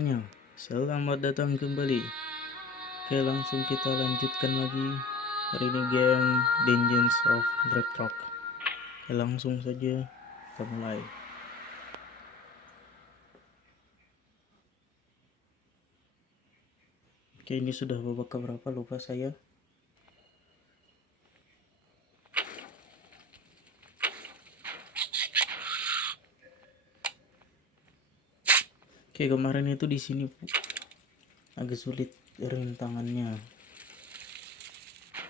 semuanya, selamat datang kembali. Oke, langsung kita lanjutkan lagi. Hari ini game Dungeons of Dragtrock. Oke, langsung saja kita mulai. Oke, ini sudah babak keberapa lupa saya. Oke, kemarin itu di sini agak sulit rintangannya.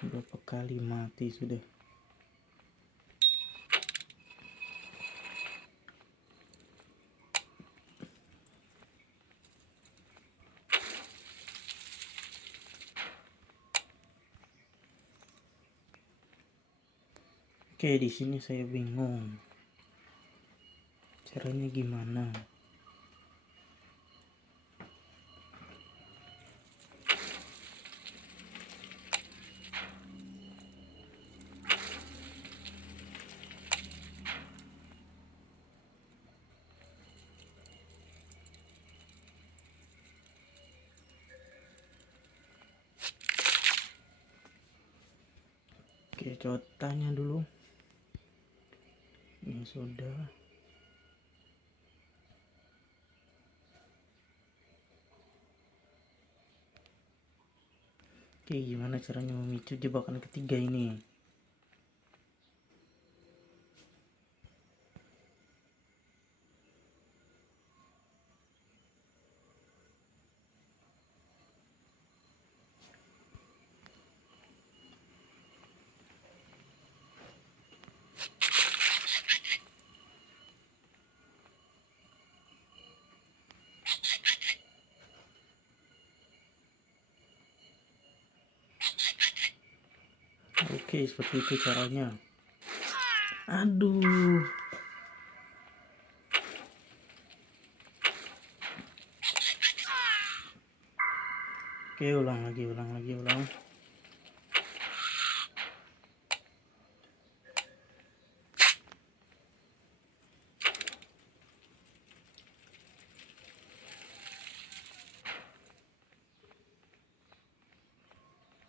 Berapa kali mati sudah. Oke, di sini saya bingung. Caranya gimana? Oke, coba tanya dulu. Ini sudah. Oke, gimana caranya memicu jebakan ketiga ini? Oke, seperti itu caranya. Aduh. Oke, ulang lagi.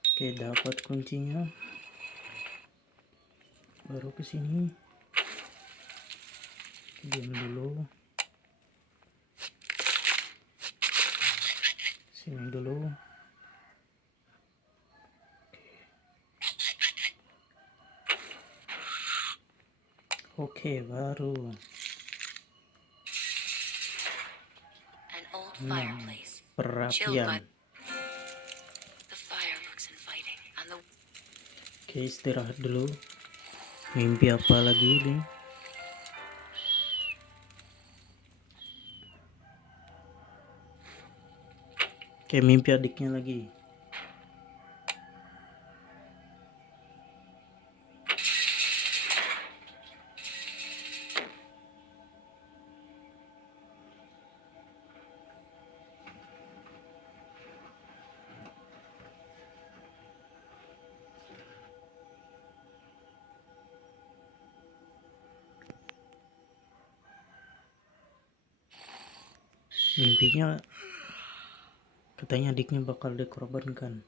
Oke, dapat kuncinya. Baru ke sini. Diam dulu. Sini dulu. Oke, baru. Perapian. Oke, istirahat dulu. Mimpi apa lagi ini? Oke, mimpi adiknya lagi. Mimpinya katanya adiknya bakal dikorbankan.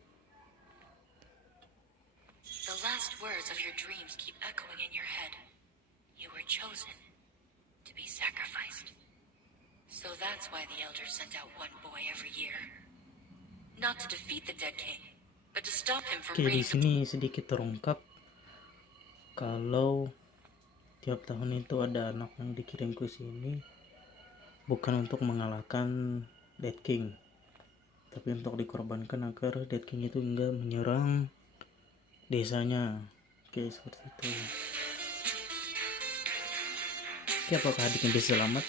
The last words of your dreams keep echoing in your head. You were chosen to be sacrificed. So that's why the elders sent out one boy every year. Not to defeat the dead king, but to stop him from Oke, di reigning. sini sedikit terungkap kalau tiap tahun itu ada anak yang dikirim ke sini bukan untuk mengalahkan Dead King, tapi untuk dikorbankan agar Dead King itu enggak menyerang desanya. Oke, seperti itu. Oke, apakah adiknya bisa selamat?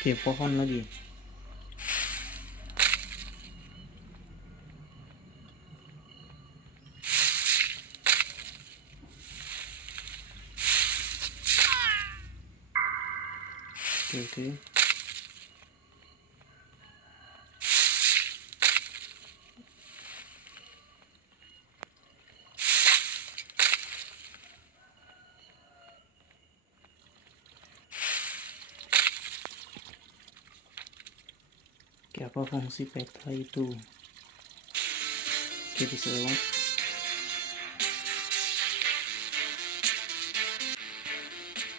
Oke, pohon lagi. Oke. Oke, apa fungsi peta itu? Oke, bisa lewat.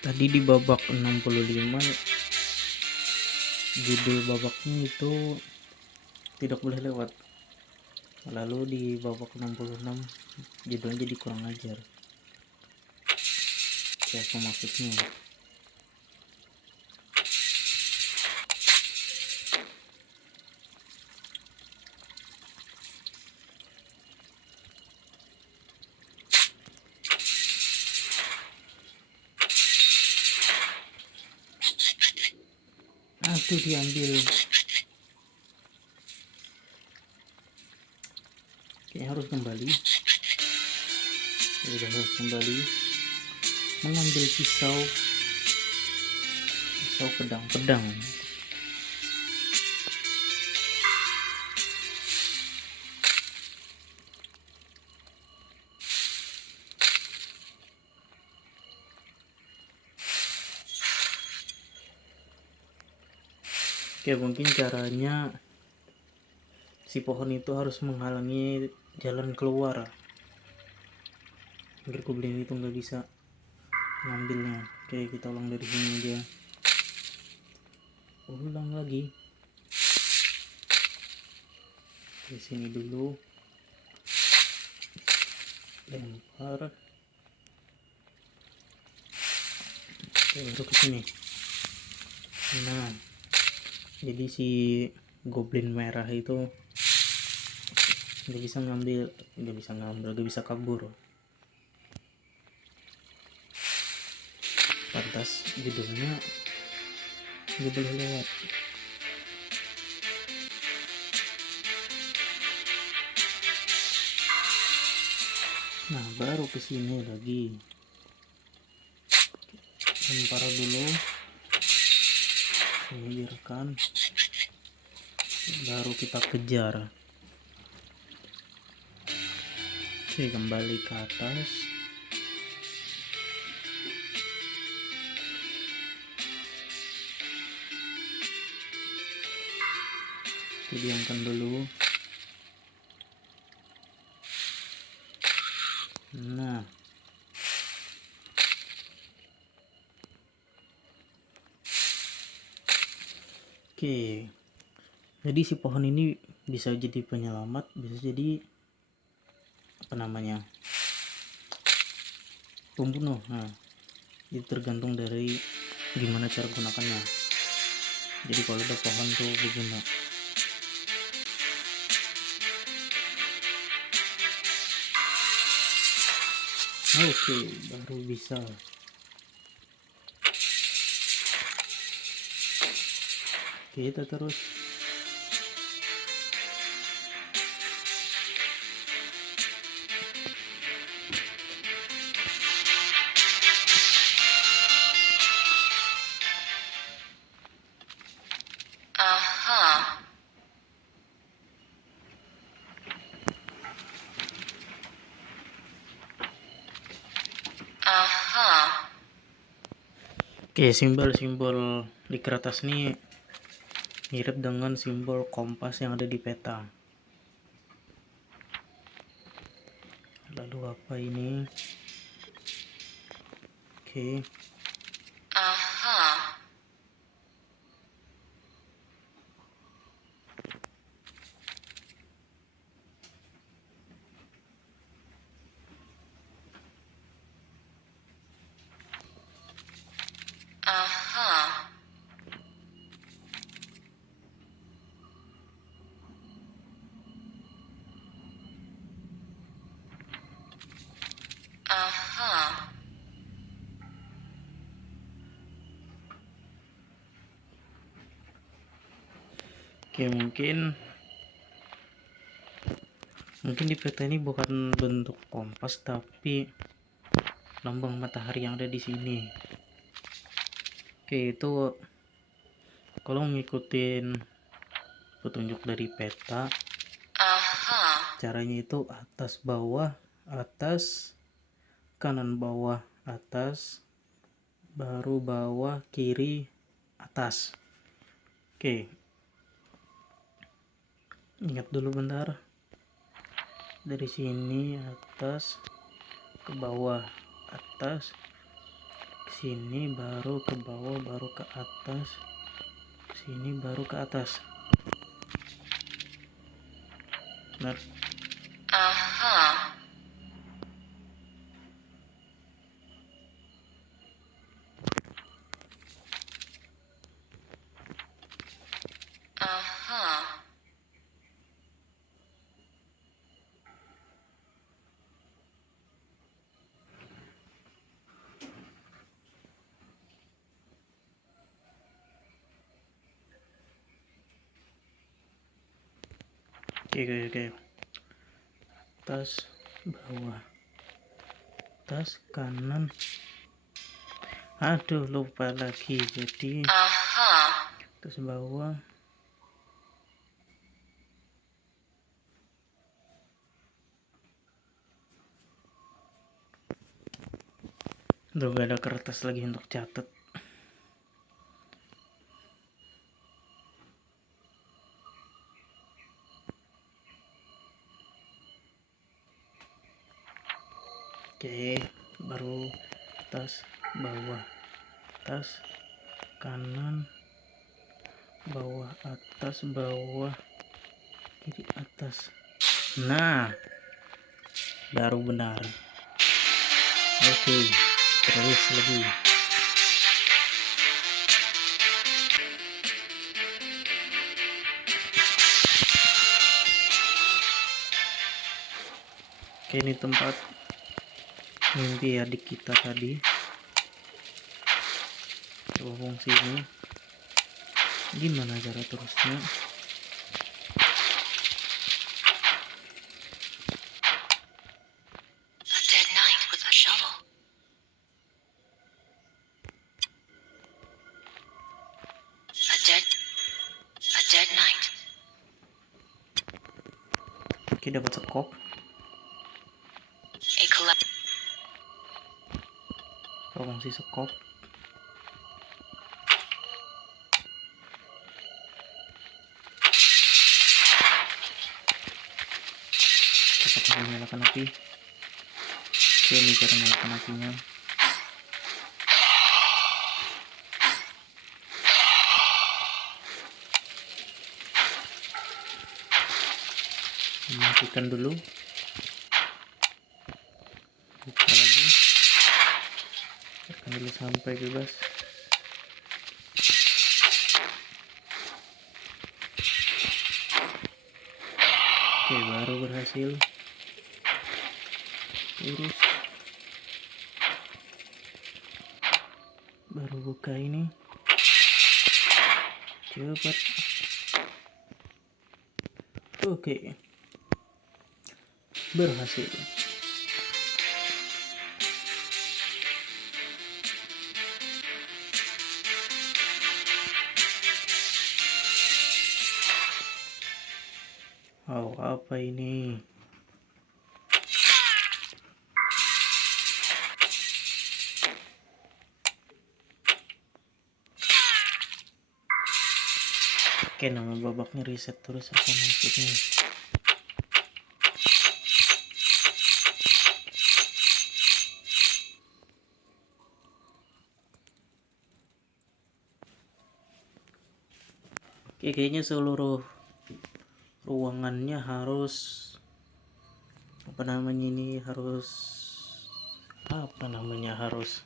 Tadi di babak 65 judul babaknya itu tidak boleh lewat. Lalu di babak 66 judulnya jadi kurang ajar. Ya, apa maksudnya? Aduh, diambil. Kayaknya harus kembali. Udah harus kembali. Mengambil pisau pedang. Oke, mungkin caranya si pohon itu harus menghalangi jalan keluar agar goblin itu nggak bisa ngambilnya. Oke, kita ulang dari sini aja. Ulang lagi. Di sini dulu. Lempar. Oke, baru ke sini. Nah, jadi si goblin merah itu gak bisa kabur. Pantas judulnya gak boleh lewat. Nah, baru kesini lagi. Lempar dulu. Biarkan. Baru kita kejar. Oke, kembali ke atas. Diamkan dulu. Nah, oke. Jadi si pohon ini bisa jadi penyelamat, bisa jadi apa namanya, pembunuh. Nah, itu tergantung dari gimana cara gunakannya. Jadi kalau ada pohon tuh berguna. Oke, baru bisa. Kita terus. Uh-huh. Uh-huh. Oke, simbol-simbol di kertas ini mirip dengan simbol kompas yang ada di peta. Lalu apa ini? Oke. Uh-huh. Uh-huh. Uh-huh. Oke, mungkin di peta ini bukan bentuk kompas tapi lambang matahari yang ada di sini. Oke, itu kalau ngikutin petunjuk dari peta, Uh-huh. caranya itu atas bawah, atas, kanan bawah, atas, baru bawah, kiri, atas. Oke, Ingat dulu bentar. Dari sini atas ke bawah, atas ke sini, baru ke bawah, baru ke atas, sini baru ke atas. Benar. Uh-huh. Uh-huh. Oke. Atas, bawah, atas, kanan. Aduh, lupa lagi. Jadi Uh-huh. atas, bawah. Udah gak ada kertas lagi untuk catat. Oke, baru atas, bawah, atas, kanan, bawah, atas, bawah, kiri, atas. Nah, baru benar. Oke, terus lagi. Oke, ini tempat mimpi adik kita tadi. Coba fungsi ini. Gimana cara terusnya? A dead knight with a shovel. A dead knight. Oke, dapat sekop. A collect. Fungsi sekop. Kita menyalakan api. Oke, ini cara menyalakan apinya. Matikan dulu. Buka lagi. Tekan dulu sampai bebas. Oke, baru berhasil. Terus baru buka ini. Cepat. Oke, berhasil. Oh, apa ini? Oke, nama babaknya reset terus, apa maksudnya? Oke, kayaknya seluruh ruangannya harus harus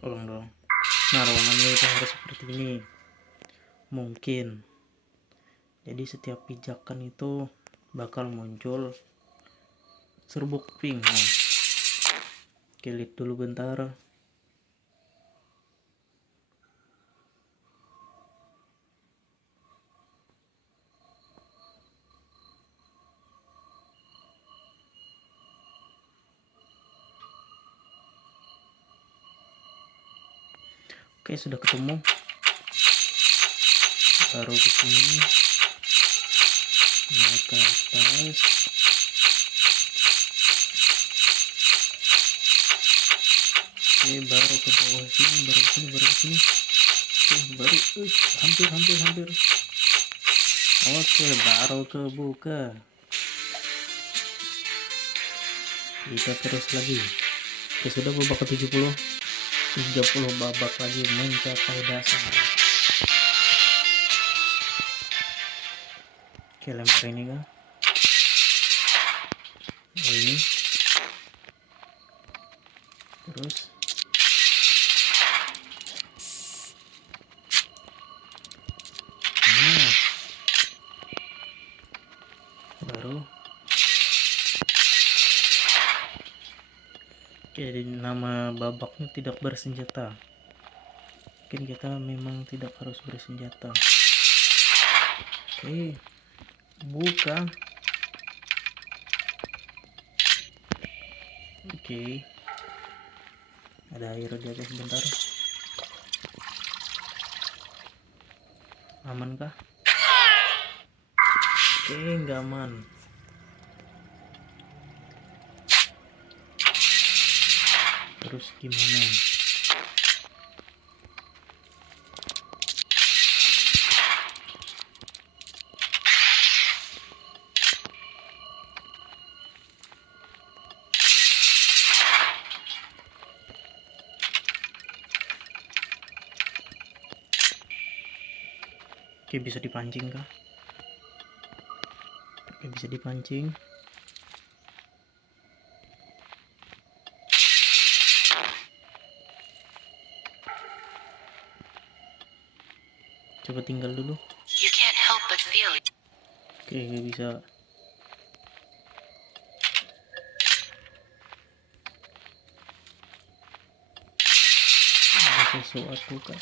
ulang dong. Nah, ruangannya itu harus seperti ini mungkin. Jadi setiap pijakan itu bakal muncul serbuk pink. Nah, lihat dulu bentar. Oke, sudah ketemu. Baru ke sini, naik ke atas. Oke, baru ke bawah sini, baru ke sini. Oke, baru hampir. Oke, baru kebuka. Kita terus lagi. Oke, sudah babak ke-70. 30 babak lagi mencapai dasar. Oke, lempar ini kah? Oh, ini. Terus. Nah. Baru. Oke, nama babaknya tidak bersenjata. Mungkin kita memang tidak harus bersenjata. Oke. Buka. Oke. Ada air di atas sebentar. Aman kah? Oke, nggak aman. Terus gimana? Oke, bisa dipancing kah? Oke, bisa dipancing. Coba tinggal dulu. You can't help but feel it. Oke, nggak bisa. Ada sesuatu kah?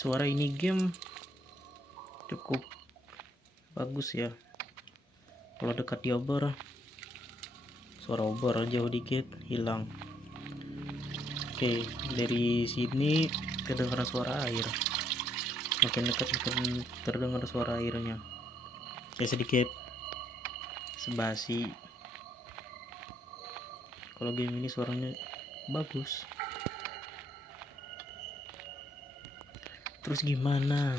Suara ini game cukup bagus ya. Kalau dekat di obor, suara obor jauh dikit hilang. Oke, dari sini kedengaran suara air. Makin dekat makin terdengar suara airnya. Oke, sedikit sebasi. Kalau game ini suaranya bagus. Terus gimana?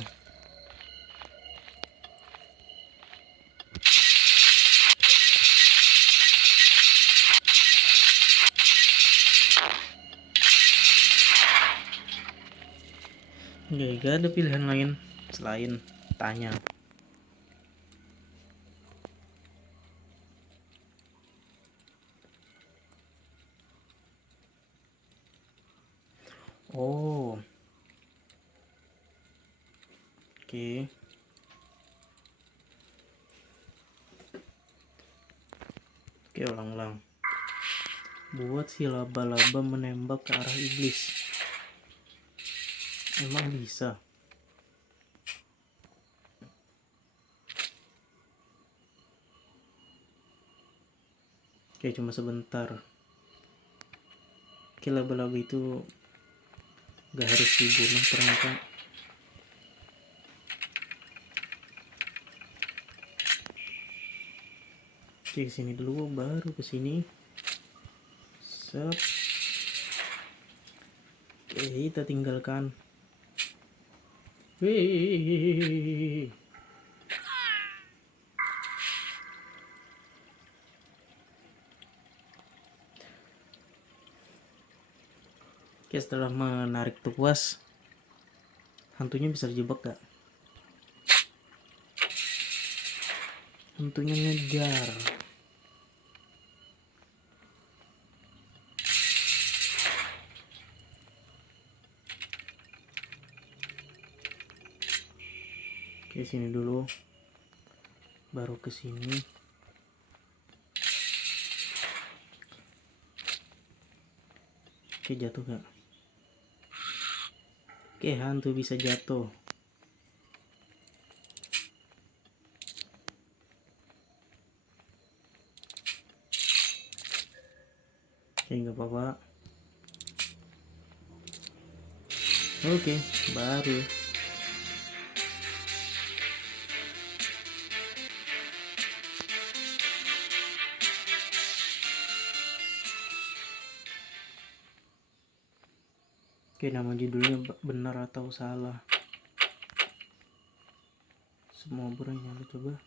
Gak ada pilihan lain selain tanya. Oh, oke. Oke, ulang-ulang. Buat si laba-laba menembak ke arah iblis. Emang bisa? Oke, cuma sebentar. Oke, laba-laba itu gak harus dibunuh ternyata. Oke, kesini dulu, baru kesini. Sep. Oke, kita tinggalkan. Wih. Oke, setelah menarik tuas, hantunya bisa dijebak gak? Hantunya ngejar. Oke, sini dulu. Baru ke sini. Oke, jatuh gak? Oke, hantu bisa jatuh. Oke, nggak apa-apa. Oke, baru. Oke, nama judulnya benar atau salah. Semua obrolan nyala, coba.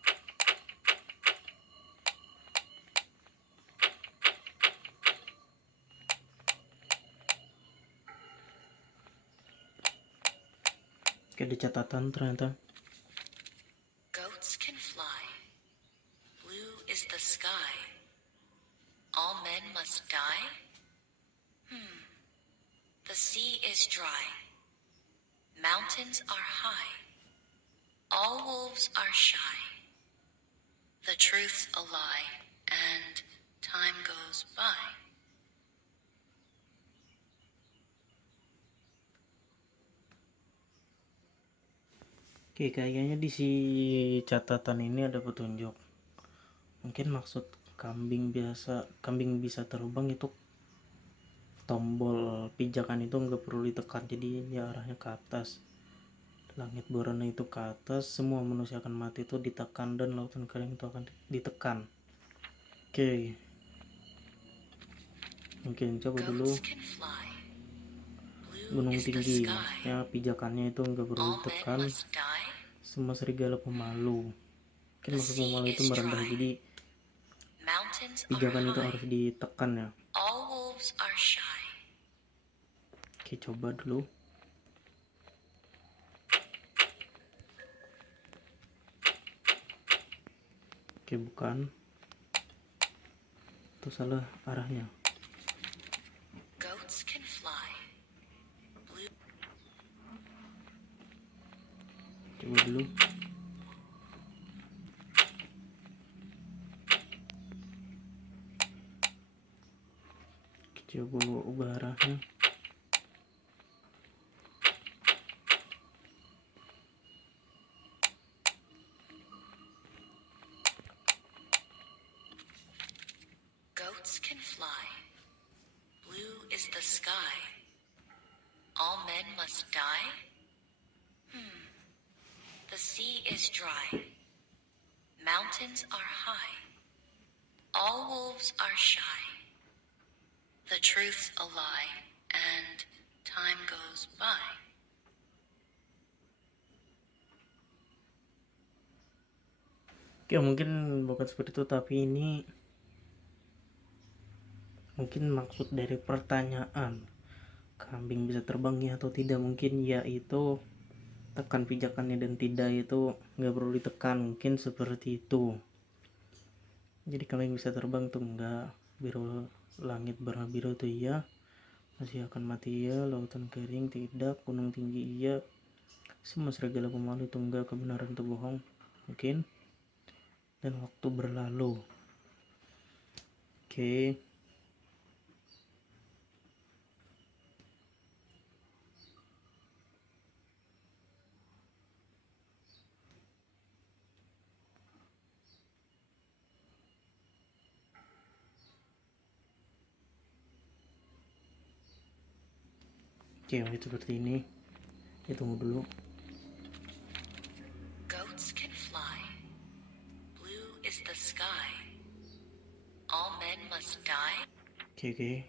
Oke, ada catatan ternyata. Goats can fly. Blue is the sky. All men must die? The sea is dry. Mountains are high. All wolves are shy. The truth's a lie, and time goes by. Oke, kayaknya di si catatan ini ada petunjuk. Mungkin maksud kambing bisa terbang itu tombol pijakan itu nggak perlu ditekan, jadi dia arahnya ke atas. Langit berwarna itu ke atas, semua manusia akan mati itu ditekan, dan lautan kering itu akan ditekan. Oke, mungkin coba dulu. Goats can fly. Blue Gunung is the tinggi, sky. maksudnya pijakannya itu nggak perlu All men ditekan. must die? Semua serigala pemalu. Mungkin The maksud sea pemalu itu is merendah, dry. jadi Mountains are pijakan itu high. harus ditekan ya. All wolves are shy. Oke, coba dulu. Oke, bukan. Itu salah arahnya. Goats can fly. Blue. Coba dulu. Coba ubah arahnya. Goats can fly. Blue is the sky. All men must die? The sea is dry. Mountains are high. All wolves are shy. The truth's a lie, and time goes by. Oke, mungkin bukan seperti itu, tapi ini mungkin maksud dari pertanyaan kambing bisa terbang ya atau tidak, mungkin ya itu tekan pijakannya, dan tidak itu nggak perlu ditekan, mungkin seperti itu. Jadi kambing bisa terbang tuh enggak, biru langit berwarna biru tuh iya, masih akan mati iya, lautan kering tidak, gunung tinggi iya, semua serigala pemalu itu enggak, kebenaran itu bohong mungkin, dan waktu berlalu. Oke. Oke, seperti ini. Ya, tunggu dulu. Goats can fly. Blue is the sky. All men must die? Oke.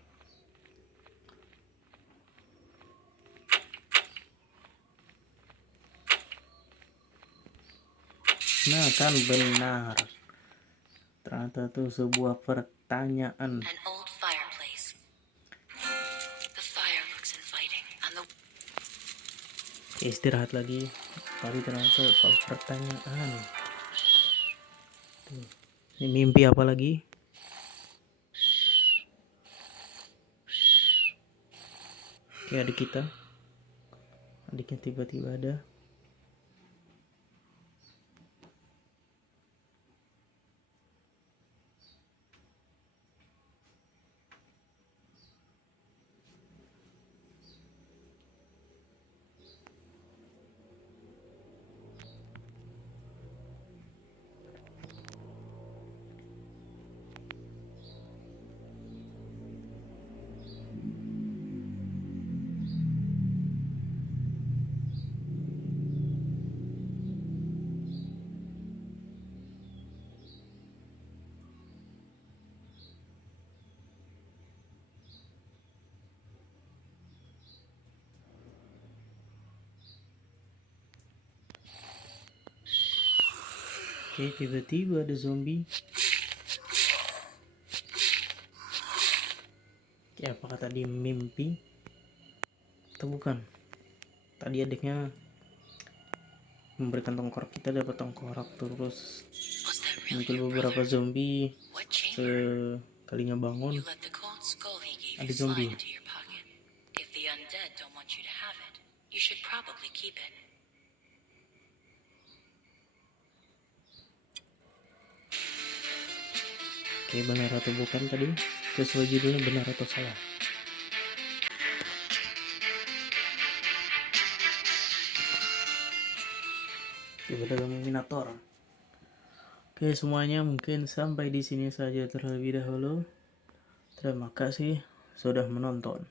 Nah, kan benar. Ternyata tuh sebuah pertanyaan. An old fireplace. The fire looks inviting, and the Istirahat lagi. Tadi ternyata soal pertanyaan. Tuh. Ini mimpi apa lagi? Oke, adik kita. Adiknya tiba-tiba ada. Oke, tiba-tiba ada zombie. Oke, apakah tadi mimpi atau bukan? Tadi adiknya memberikan tengkorak, kita dapat tengkorak, terus Was that really muncul your beberapa brother? zombie. What chamber? Sekalinya bangun, You let the cold skull he gave ada you slide zombie. into your pocket. If the undead don't want you to have it, you should probably keep it. Oke, benar atau bukan tadi? Sesuai judulnya, benar atau salah? Oke, pedagang Minator. Oke, semuanya mungkin sampai di sini saja terlebih dahulu. Terima kasih sudah menonton.